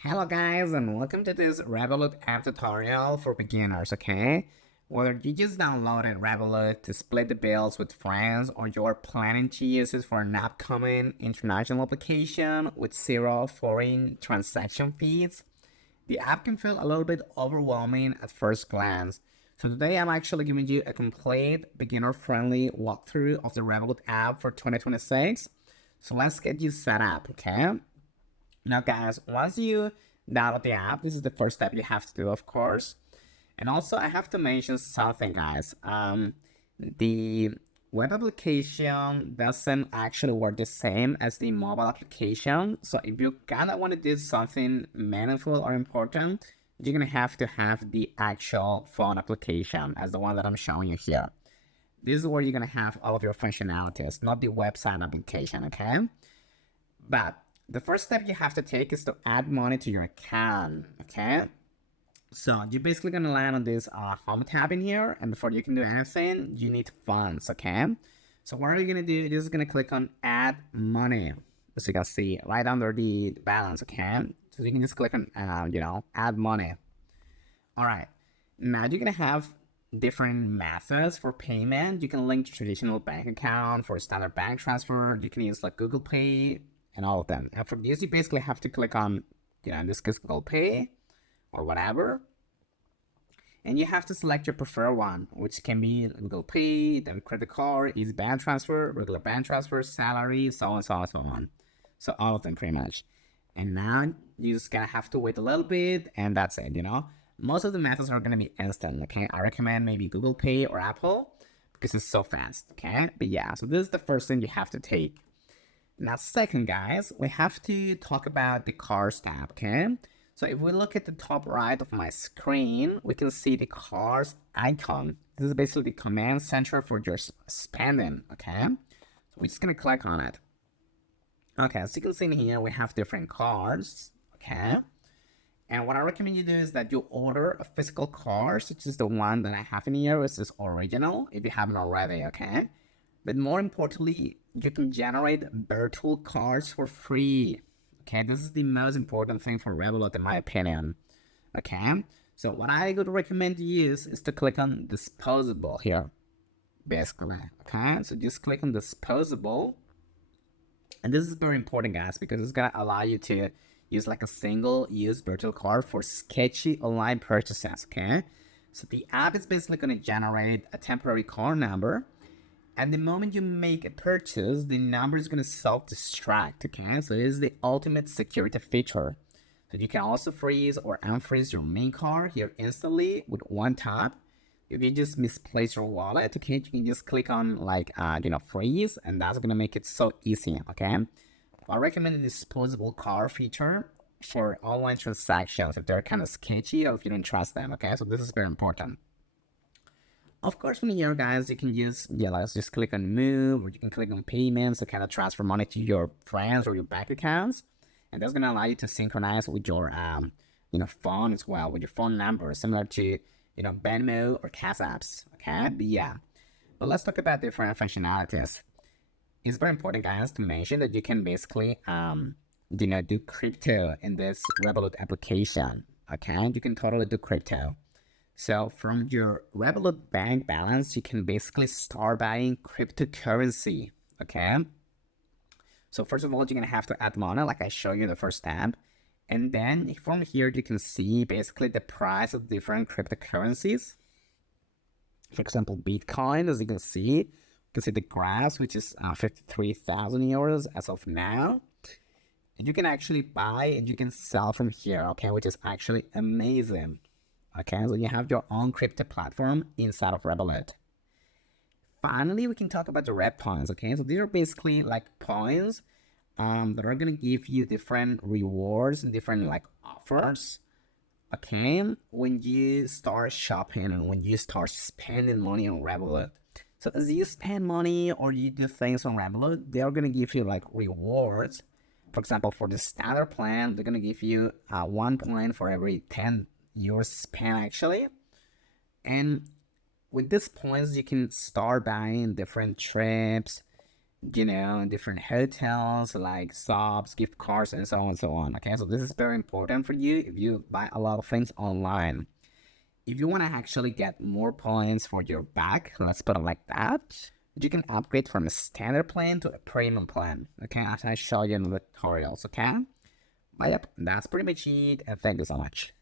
Hello guys and welcome to this Revolut app tutorial for beginners, okay? Whether you just downloaded Revolut to split the bills with friends or you're planning to use it for an upcoming international application with zero foreign transaction fees, the app can feel a little bit overwhelming at first glance. So today I'm actually giving you a complete beginner-friendly walkthrough of the Revolut app for 2026. So let's get you set up, okay? Now, guys, once you download the app, this is the first step you have to do, of course. And also, I have to mention something, guys. The web application doesn't actually work the same as the mobile application. So if you kind of want to do something meaningful or important, you're gonna have to have the actual phone application as the one that I'm showing you here. This is where you're gonna have all of your functionalities, not the website application, okay? But the first step you have to take is to add money to your account, okay? So you're basically gonna land on this home tab in here, and before you can do anything, you need funds, okay? So what are you gonna do? You're just gonna click on add money, as you can see right under the balance, okay? So you can just click on, add money. All right, now you're gonna have different methods for payment. You can link your traditional bank account for standard bank transfer. You can use like Google Pay and all of them. And for this, you basically have to click on, in this case, Google Pay or whatever. And you have to select your preferred one, which can be Google Pay, then credit card, easy bank transfer, regular bank transfer, salary, so on, so on, so on. So all of them pretty much. And now you just gonna have to wait a little bit, and that's it, Most of the methods are gonna be instant, okay? I recommend maybe Google Pay or Apple because it's so fast, okay? But yeah, so this is the first thing you have to take. Now, second, guys, we have to talk about the cars tab, okay? So if we look at the top right of my screen, we can see the cars icon. This is basically the command center for your spending, okay? So we're just gonna click on it. Okay, as you can see in here, we have different cars, okay? And what I recommend you do is that you order a physical car, such as the one that I have in here, which is original, if you haven't already, okay? But more importantly, you can generate virtual cards for free. Okay, this is the most important thing for Revolut in my opinion. Okay, so what I would recommend you use is to click on disposable here, basically. Okay, so just click on disposable. And this is very important, guys, because it's gonna allow you to use like a single use virtual card for sketchy online purchases, okay? So the app is basically gonna generate a temporary card number. And the moment you make a purchase, the number is going to self-destruct, okay? So it is the ultimate security feature. So you can also freeze or unfreeze your main card here instantly with one tap. If you just misplace your wallet, okay, you can just click on like, freeze, and that's going to make it so easy, okay? I recommend the disposable card feature for online transactions if they're kind of sketchy or if you don't trust them, okay? So this is very important. Of course, from here, guys, you can use, let's just click on move, or you can click on payments to kind of transfer money to your friends or your bank accounts. And that's going to allow you to synchronize with your, phone as well, with your phone number, similar to, Venmo or Cash Apps, okay? But yeah, but let's talk about different functionalities. It's very important, guys, to mention that you can basically, do crypto in this Revolut application, okay? You can totally do crypto. So from your Revolut bank balance, you can basically start buying cryptocurrency, okay? So first of all, you're gonna have to add money, like I showed you in the first tab. And then from here, you can see basically the price of different cryptocurrencies. For example, Bitcoin, as you can see the graphs, which is 53,000 euros as of now. And you can actually buy and you can sell from here, okay? Which is actually amazing. Okay, so you have your own crypto platform inside of Revolut. Finally, we can talk about the red points, okay? So these are basically like points that are gonna give you different rewards and different like offers, okay? When you start shopping and when you start spending money on Revolut. So as you spend money or you do things on Revolut, they're gonna give you like rewards. For example, for the standard plan, they're gonna give you 1 point for every 10 your spend actually. And with these points you can start buying different trips, different hotels like shops, gift cards, and so on and so on. Okay, so this is very important for you if you buy a lot of things online. If you want to actually get more points for your bag, let's put it like that, you can upgrade from a standard plan to a premium plan. Okay, as I show you in the tutorials. Okay, but yep, that's pretty much it, and thank you so much.